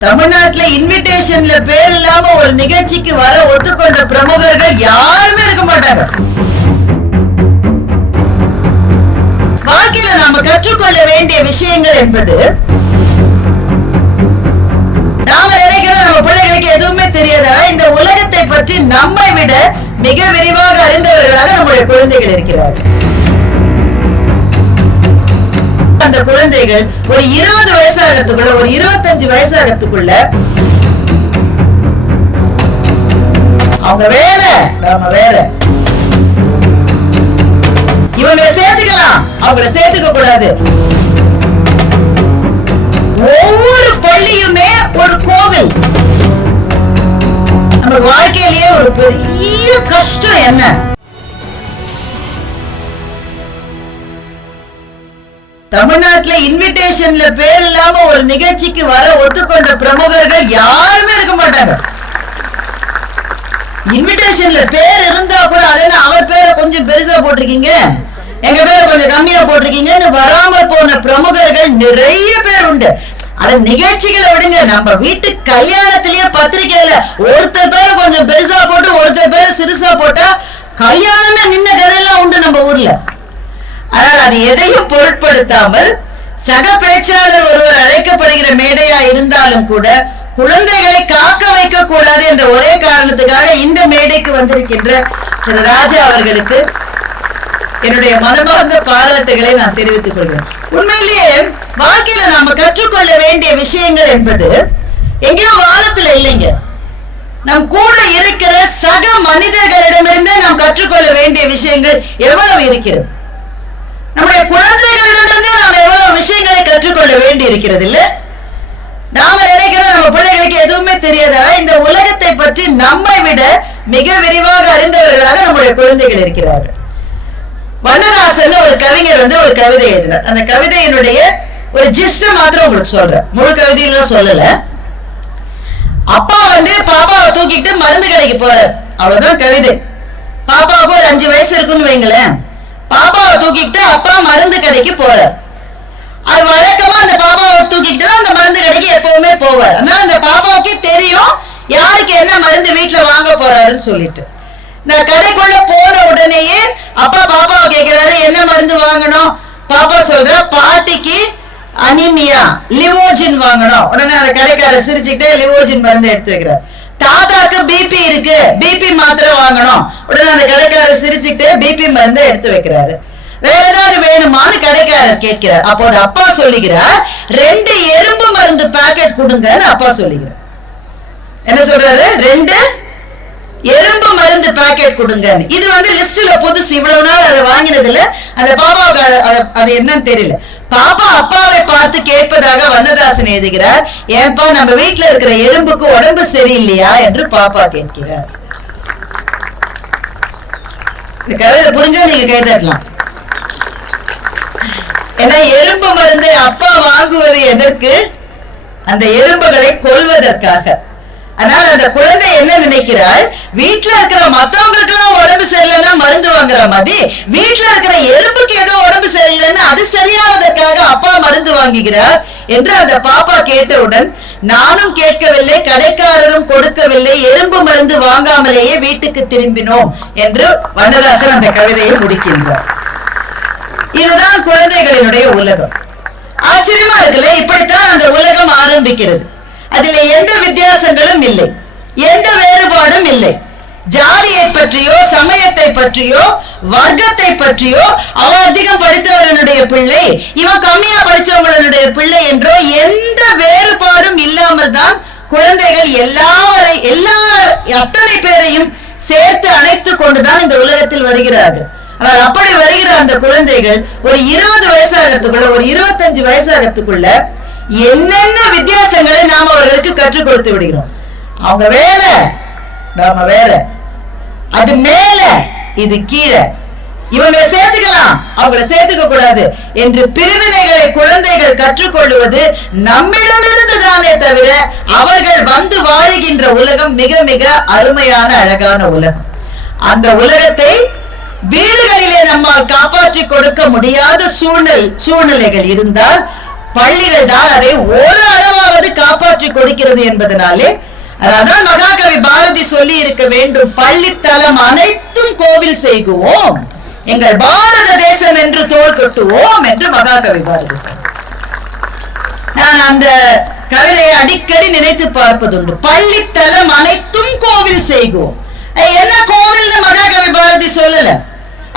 தமிழ்நாட்டுல இன்விடேஷன்ல பேர் இல்லாம ஒரு நிகழ்ச்சிக்கு வர ஒத்துக்கொண்ட பிரமுகர்கள் யாருமே இருக்க மாட்டாங்க. வாழ்க்கையில நாம கற்றுக்கொள்ள வேண்டிய விஷயங்கள் என்பது, நாம நினைக்கிறோம் நம்ம பிள்ளைகளுக்கு எதுவுமே தெரியாதா, இந்த உலகத்தை பற்றி நம்மை விட மிக விரிவாக அறிந்தவர்களாக நம்முடைய குழந்தைகள் இருக்கிறார்கள். அந்த குழந்தைகள் ஒரு 20 வயசாகிறதுக்குள்ள, ஒரு 25 வயசாகிறதுக்குள்ள அவங்க வேற, நாம வேற. இவங்க சேர்த்துக்கலாம், அவங்கள சேர்த்துக்க கூடாது. ஒவ்வொரு பள்ளியுமே ஒரு கோவில். நம்ம வாழ்க்கையிலேயே ஒரு பெரிய கஷ்டம் என்ன? தமிழ்நாட்டுல இன்விடேஷன்ல பேர் இல்லாம ஒரு நிகழ்ச்சிக்கு வர ஒத்துக்கொண்ட பிரமுகர்கள் யாருமே இருக்க மாட்டாங்க. இன்விடேஷன்ல பேர் இருந்தா கூட அதெல்லாம் அவர் பேரை கொஞ்சம் பெருசா போட்டிருக்கீங்க, எங்க பேரை கொஞ்சம் கம்மியா போட்டிருக்கீங்கன்னு வராம போன பிரமுகர்கள் நிறைய பேர் உண்டு. அத நிகழ்ச்சிகளை விடுங்க, நம்ம வீட்டு கல்யாணத்திலேயே பத்திரிகையில ஒருத்தர் பேரை கொஞ்சம் பெருசா போட்டு ஒருத்தர் பேரை சிறுசா போட்டா கல்யாணமே நின்ன கதையெல்லாம் உண்டு நம்ம ஊர்ல. ஆனால் அது எதையும் பொருட்படுத்தாமல் சக பேச்சாளர் ஒருவர் அழைக்கப்படுகிற மேடையா இருந்தாலும் கூட குழந்தைகளை காக்க வைக்க கூடாது என்ற ஒரே காரணத்துக்காக இந்த மேடைக்கு வந்திருக்கின்ற திரு ராஜா அவர்களுக்கு என்னுடைய மனமார்ந்த பாராட்டுகளை நான் தெரிவித்துக் கொள்கிறேன். உண்மையிலேயே வாழ்க்கையில நாம கற்றுக்கொள்ள வேண்டிய விஷயங்கள் என்பது எங்கேயோ வானத்துல இல்லைங்க, நம் கூட இருக்கிற சக மனிதர்களிடமிருந்து நாம் கற்றுக்கொள்ள வேண்டிய விஷயங்கள் எவ்வளவு இருக்கிறது. நம்முடைய குழந்தைகளிடமிருந்து நாம் எவ்வளவு விஷயங்களை கற்றுக்கொள்ள வேண்டி இருக்கிறது இல்ல? நாம நினைக்கிறோம் நம்ம பிள்ளைகளுக்கு எதுவுமே தெரியாதா, இந்த உலகத்தை பற்றி நம்மை விட மிக விரிவாக அறிந்தவர்களாக நம்முடைய குழந்தைகள் இருக்கிறார்கள். வண்ணதாசன் ஒரு கவிஞர் ஒரு கவிதை எழுதினார். அந்த கவிதையினுடைய ஒரு ஜிஸ்ட் மாத்திரம் உங்களுக்கு சொல்றேன், முழு கவிதையெல்லாம் சொல்லல. அப்பா பாப்பாவை தூக்கிட்டு மருந்து கடைக்கு போறாரு, அவ்வளவுதான் கவிதை. பாப்பாவுக்கு ஒரு 5 வயசு இருக்குன்னு வைங்களேன். பாப்பாவை தூக்கிட்டு அப்பா மருந்து கடைக்கு போறார். அது வழக்கமா அந்த பாப்பாவை தூக்கிட்டு அந்த மருந்து கடைக்கு எப்பவுமே போவார். ஆனா அந்த பாப்பாவுக்கு தெரியும் யாருக்கு என்ன மருந்து வீட்டுல வாங்க போறாருன்னு சொல்லிட்டு. இந்த கடைக்குள்ள போன உடனேயே அப்பா பாப்பாவை கேட்கிறாரு, என்ன மருந்து வாங்கணும்? பாப்பா சொல்ற, பாட்டிக்கு அனிமியா, லிவோஜின் வாங்கணும். உடனே அந்த கடைக்காரர் சிரிச்சுக்கிட்டே லிவோஜின் மருந்து எடுத்து வைக்கிறார். தாத்தாக்கு பிபி இருக்கு, பிபி மாத்திரை வாங்கணும். உடனே அந்த கடைக்காரர் சிரிச்சுக்கிட்டு பிபி மருந்து எடுத்து வைக்கிறாரு. வேற ஏதாவது வேணுமான்னு கடைக்காரர் கேட்கிறார். அப்போது அப்பா சொல்லுகிறார், 2 எறும்பு மருந்து பாக்கெட் கொடுங்கன்னு அப்பா சொல்லுகிறார். என்ன சொல்றாரு? 2 எறும்பு மருந்து பாக்கெட் கொடுங்க. இது லிஸ்ட்ல புதுசு, இவ்வளவு நாள் அதை வாங்கினதுல அந்த பாப்பாவுக்கு அது என்னன்னு தெரியல. பாப்பா அப்பாவை பார்த்து கேட்பதாக வண்ணதாசன் எழுதுகிறார், ஏன்பா நம்ம வீட்டுல இருக்கிற எறும்புக்கு உடம்பு சரியில்லையா என்று பாப்பா கேட்கிறார். இந்த கவிதை புரிஞ்சா நீங்க கைதட்டலாம். ஏன்னா எறும்பு மருந்தை அப்பா வாங்குவது எதற்கு? அந்த எறும்புகளை கொல்வதற்காக. ஆனால் அந்த குழந்தை என்ன நினைக்கிறாள், வீட்டுல இருக்கிற மத்தவங்களுக்கு எல்லாம் உடம்பு சரியில்லைன்னா மருந்து வாங்குற மாதிரி வீட்டுல இருக்கிற எறும்புக்கு ஏதோ உடம்பு சரியில்லைன்னா அது சரியாவதற்காக அப்பா மருந்து வாங்குகிறார் என்று அந்த பாப்பா கேட்டவுடன், நானும் கேட்கவில்லை, கடைக்காரரும் கொடுக்கவில்லை, எறும்பு மருந்து வாங்காமலேயே வீட்டுக்கு திரும்பினோம் என்று வண்ணதாசன் அந்த கவிதையை முடிக்கின்றார். இதுதான் குழந்தைகளினுடைய உலகம். ஆச்சரியமா இருக்குல்ல? இப்படித்தான் அந்த உலகம் ஆரம்பிக்கிறது. அதுல எந்த வித்தியாசங்களும் இல்லை, எந்த வேறுபாடும் இல்லை. ஜாதியை பற்றியோ சமயத்தை பற்றியோ வர்க்கத்தை பற்றியோ அவன் அதிகம் படித்தவர்களுடைய பிள்ளை, இவன் கம்மியா படிச்சவங்களுடைய பிள்ளை என்றோ எந்த வேறுபாடும் இல்லாமல் தான் குழந்தைகள் அத்தனை பேரையும் சேர்த்து அணைத்துக் கொண்டுதான் இந்த உலகத்தில் வருகிறார்கள். ஆனால் அப்படி வருகிற அந்த குழந்தைகள் ஒரு 20 வயசாகிறதுக்குள்ள, ஒரு 25 வயசாகிறதுக்குள்ள என்னென்ன வித்தியாசங்களை நாம அவர்களுக்கு கற்றுக் கொடுத்து விடுகிறோம். அவங்க வேற, நாம வேற. அது மேல, இது கீழே. இவங்க சேர்த்துக்கலாம், அவங்களை சேர்த்துக்க கூடாது என்று பிரிவினைகளை குழந்தைகள் கற்றுக்கொள்வது நம்மிடமிருந்து தானே தவிர அவர்கள் வாழுகின்ற உலகம் மிக மிக அருமையான அழகான உலகம். அந்த உலகத்தை வீடுகளிலே நம்மால் காப்பாற்றி கொடுக்க முடியாத சூழ்நிலைகள் இருந்தால் பள்ளிகள் தான் அதை ஒரு அளவாவது காப்பாற்றி கொடுக்கிறது என்பதனாலே அதான் மகாகவி பாரதி சொல்லி இருக்க வேண்டும், பள்ளித்தலம் அனைத்தும் கோவில் செய்குவோம், எங்கள் பாரத தேசம் என்று தோள் கட்டுவோம் என்று மகாகவி பாரதி சொன்னார். நான் அந்த கவிதையை அடிக்கடி நினைத்து பார்ப்பதுண்டு. பள்ளித்தலம் அனைத்தும் கோவில் செய்குவோம். என்ன கோவில்னு மகாகவி பாரதி சொல்லல.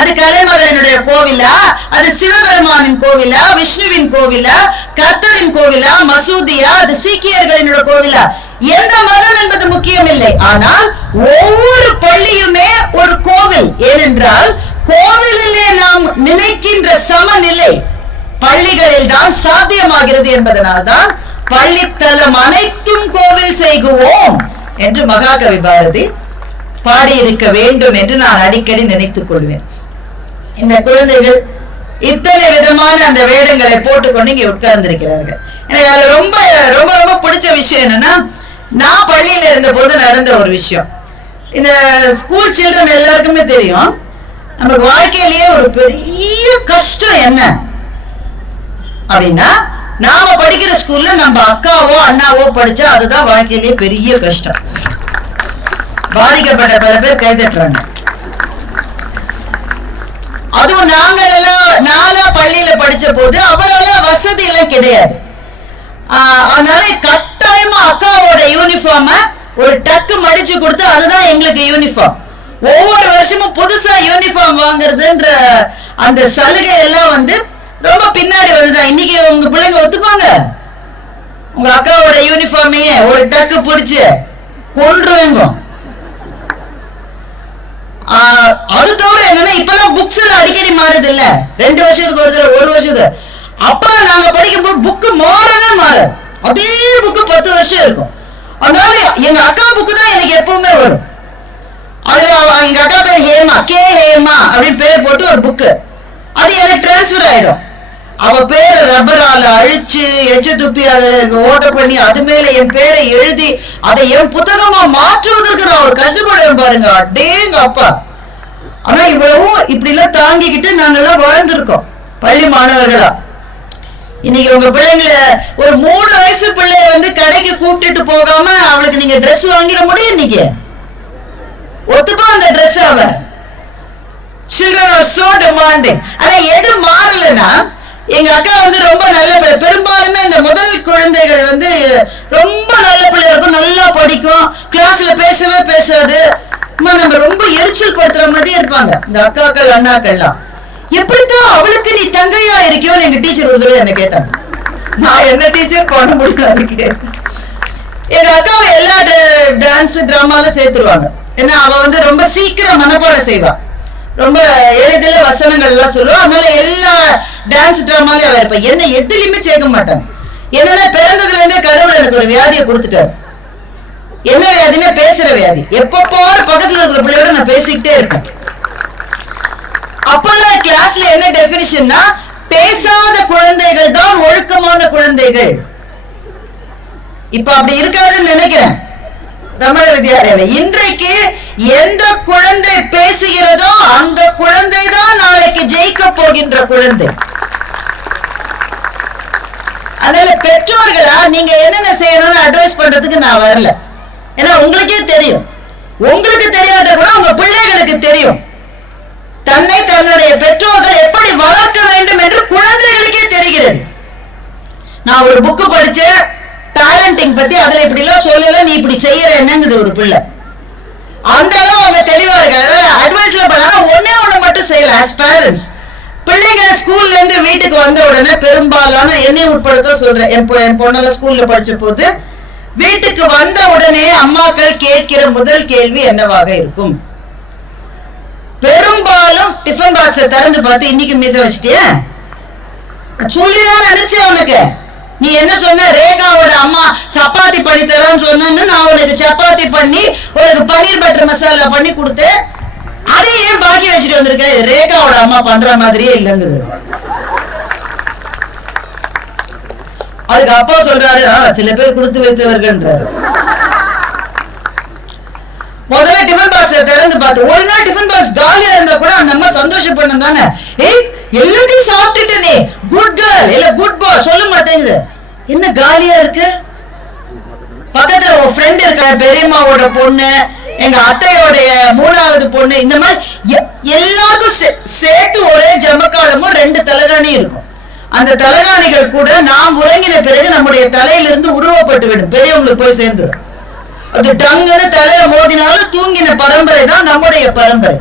அது கலைமகளினுடைய கோவிலா, அது சிவபெருமானின் கோவிலா, விஷ்ணுவின் கோவிலா, கர்த்தரின் கோவிலா, மசூதியா, அது சீக்கியர்களினுடைய கோவிலா, எந்த மதம் என்பது முக்கியம் இல்லை. ஆனால் ஒவ்வொரு பள்ளியுமே ஒரு கோவில். ஏனென்றால் கோவிலிலே நாம் நினைக்கின்ற சமநிலை பள்ளிகளில் தான் சாத்தியமாகிறது என்பதனால்தான் பள்ளித்தலம் அனைத்தும் கோவில் செய்குவோம் என்று மகாகவி பாரதி பாடியிருக்க வேண்டும் என்று நான் அடிக்கடி நினைத்துக் கொள்வேன். இந்த குழந்தைகள் இத்தனை விதமான அந்த வேடங்களை போட்டுக்கொண்டு இங்க உட்கார்ந்திருக்கிறார்கள். எனக்கு அது ரொம்ப ரொம்ப ரொம்ப பிடிச்ச விஷயம் என்னன்னா, நான் பள்ளியில இருந்த போது நடந்த ஒரு விஷயம். இந்த ஸ்கூல் சில்ட்ரன் எல்லாருக்குமே தெரியும், நமக்கு வாழ்க்கையிலேயே ஒரு பெரிய கஷ்டம் என்ன அப்படின்னா, நாம படிக்கிற ஸ்கூல்ல நம்ம அக்காவோ அண்ணாவோ படிச்சா அதுதான் வாழ்க்கையிலேயே பெரிய கஷ்டம். பாதிக்கப்பட்ட பல பேர் கைதட்டுறாங்க. அதுவும் நாங்களா பள்ளியில படிச்ச போது அவ்வளவு வசதி எல்லாம் கிடையாது. அதனால கட்டாயமா அக்காவோட யூனிஃபார்ம ஒரு டக்கு மடிச்சு கொடுத்து அதுதான் எங்களுக்கு யூனிஃபார்ம். ஒவ்வொரு வருஷமும் புதுசா யூனிஃபார்ம் வாங்குறதுன்ற அந்த சலுகை எல்லாம் வந்து ரொம்ப பின்னாடி வந்துதான். இன்னைக்கு உங்க பிள்ளைங்க ஒத்துப்பாங்க? உங்க அக்காவோட யூனிஃபார்மையே ஒரு டக்கு பிடிச்சு கொன்றுவேங்க. அது தவிர என்னன்னா, இப்பெல்லாம் புக்ஸ் எல்லாம் அடிக்கடி மாறுது இல்ல, 2 வருஷத்துக்கு ஒரு தடவை, 1 வருஷத்துக்கு. அப்ப நாங்க படிக்கும் போது புக்கு மாறவே மாறாது, அதே புக்கு 10 வருஷம் இருக்கும். அதனால எங்க அக்கா புக்கு தான் எனக்கு எப்பவுமே வரும். அதுல எங்க அக்கா பேர் ஹேமா, கே ஹேமா அப்படின்னு பேர் போட்டு ஒரு புக்கு, அது எனக்கு டிரான்ஸ்பர் ஆயிடும். அவ பேரை ரப்பரால அழிச்சு எச்ச துப்பி அதை ஓட்ட பண்ணி அது மேல என் பேரை எழுதி அதை என் புத்தகமா மாற்றுவதற்கு நான் ஒரு கஷ்டப்படுவேன் பாருங்க, அடேங்க அப்பா. ஆனா இவ்வளவும் இப்படி எல்லாம் தாங்கிக்கிட்டு நாங்கெல்லாம் வாழ்ந்திருக்கோம் பள்ளி மாணவர்களா. இன்னைக்கு உங்க பிள்ளைங்கள ஒரு 3 வயசு பிள்ளைய வந்து கடைக்கு கூப்பிட்டுட்டு போகாம அவளுக்கு நீங்க ட்ரெஸ் வாங்கிட முடியும்? இன்னைக்கு ஒத்துப்பா அந்த ட்ரெஸ்? அவ children are so demanding. ஆனா எது மாறலன்னா, எங்க அக்கா வந்து ரொம்ப நல்ல பிள்ளை. பெரும்பாலுமே இந்த முதல் குழந்தைகள் வந்து ரொம்ப நல்ல பிள்ளையா இருக்கும், நல்லா படிக்கும், கிளாஸ்ல பேசவே பேசாது, நம்ம ரொம்ப எரிச்சல் படுத்துற மாதிரி இருப்பாங்க இந்த அக்காக்கள் அண்ணாக்கள்லாம். எப்படித்தான் அவளுக்கு நீ தங்கையா இருக்கியோன்னு எங்க டீச்சர் ஒரு தடவை என்ன கேட்டாங்க. நான் என்ன டீச்சர் பண்ண முடியும் அதுக்கு? எங்க அக்காவை எல்லா டான்ஸ் டிராமாலும் சேர்த்துருவாங்க. ஏன்னா அவ வந்து ரொம்ப சீக்கிரம் மனப்பாடம் செய்வா, ரொம்ப எளிதில் வசனங்கள் எல்லாம் சொல்லுவோம். அதனால எல்லா டான்ஸ் டிராமாலையும் அவ இருப்பா. என்ன எதுலையுமே சேர்க்க மாட்டாங்க. என்னன்னா, பிறந்ததுல இருந்தே கடவுள் எனக்கு ஒரு வியாதியை கொடுத்துட்டாரு. என்ன வியாதினா, பேசுற வியாதி. எப்பப்பாரு பக்கத்துல இருக்கிற பிள்ளையோட நான் பேசிக்கிட்டே இருப்பேன். அப்பெல்லாம் கிளாஸ்ல என்ன டெபினிஷன்னா, பேசாத குழந்தைகள் தான் ஒழுக்கமான குழந்தைகள். இப்ப அப்படி இருக்காதுன்னு நினைக்கிறேன் ரமண வித்யாலயில. இன்றைக்கு எந்த குழந்தை பேசுகிறதோ அந்த குழந்தை தான் நாளைக்கு ஜெயிக்க போகின்ற குழந்தை. அதனால பெற்றோர்களா நீங்க என்னென்ன செய்யணும்னு அட்வைஸ் பண்றதுக்கு நான் வரல. ஏன்னா உங்களுக்கே தெரியும், உங்களுக்கு தெரியாத கூட உங்க பிள்ளைகளுக்கு தெரியும். தன்னை தன்னுடைய பெற்றோர்கள் எப்படி வளர்க்க வேண்டும் என்று குழந்தைகளுக்கே தெரிகிறது. நான் ஒரு புக்கு படிச்சேன் பேரண்டிங் பத்தி, அதுல இப்படி எல்லாம் சொல்லல, நீ இப்படி செய்யற என்னங்குது ஒரு பிள்ளை. அந்த அளவு அவங்க தெளிவா இருக்காங்க. அட்வைஸ்ல பண்ணா ஒண்ணே ஒண்ணு மட்டும் செய்யலாம். ஆஸ் பேரண்ட்ஸ், பிள்ளைங்க ஸ்கூல்ல இருந்து வீட்டுக்கு வந்த உடனே பெரும்பாலான என்னை உட்படுத்த சொல்றேன், என் பொண்ணெல்லாம் ஸ்கூல்ல படிச்ச போது வீட்டுக்கு வந்த உடனே அம்மாக்கள் கேட்கிற முதல் கேள்வி என்னவாக இருக்கும்? பெரும்பாலும் டிஃபன் பாக்ஸை திறந்து பார்த்து இன்னைக்கு மீத வச்சிட்டியா சொல்லிதான் நினைச்சேன் உனக்கு. நீ என்ன சொன்ன? ரேகாவோட அம்மா சப்பாத்தி பண்ணி தரான்னு சொன்னு நான் உனக்கு சப்பாத்தி பண்ணி உனக்கு பன்னீர் பட்டர் மசாலா பண்ணி கொடுத்து அதை ஏன் பாக்கி வச்சுட்டு வந்திருக்க? ரேகாவோட அம்மா பண்ற மாதிரியே இல்லைங்குது. அதுக்கு அப்பா சொல்றாரு, சில பேர் கொடுத்து வைத்தவர்கள்ன்றாரு. முதல்ல டிஃபன் பாக்ஸ் திறந்து பார்த்து ஒரு நாள் டிஃபன் பாக்ஸ் காலியா இருந்தா கூட அந்த அம்மா சந்தோஷப்படணும் தானே. ஏய் எல்லாத்தையும் சாப்பிட்டுட்டு குட் கேர்ள் இல்ல குட் பாய் சொல்ல மாட்டேங்குது. என்ன காலியா இருக்கு? பக்கத்துல ஒரு ஃப்ரெண்ட் இருக்க, பெரியம்மாவோட பொண்ணு, எங்க அத்தையோடைய 3வது பொண்ணு, இந்த மாதிரி எல்லாருக்கும் சேர்த்து ஒரே ஜமக்காலமும் 2 தலகாணி இருக்கும். அந்த தலகாணிகள் கூட நாம் உறங்கின பிறகு நம்முடைய தலையிலிருந்து உருவப்பட்டு விடும், பெரியவங்களுக்கு போய் சேர்ந்துடும். அது டங்குன்னு தலைய மோதினாலும் தூங்கின பரம்பரை தான் நம்முடைய பரம்பரை.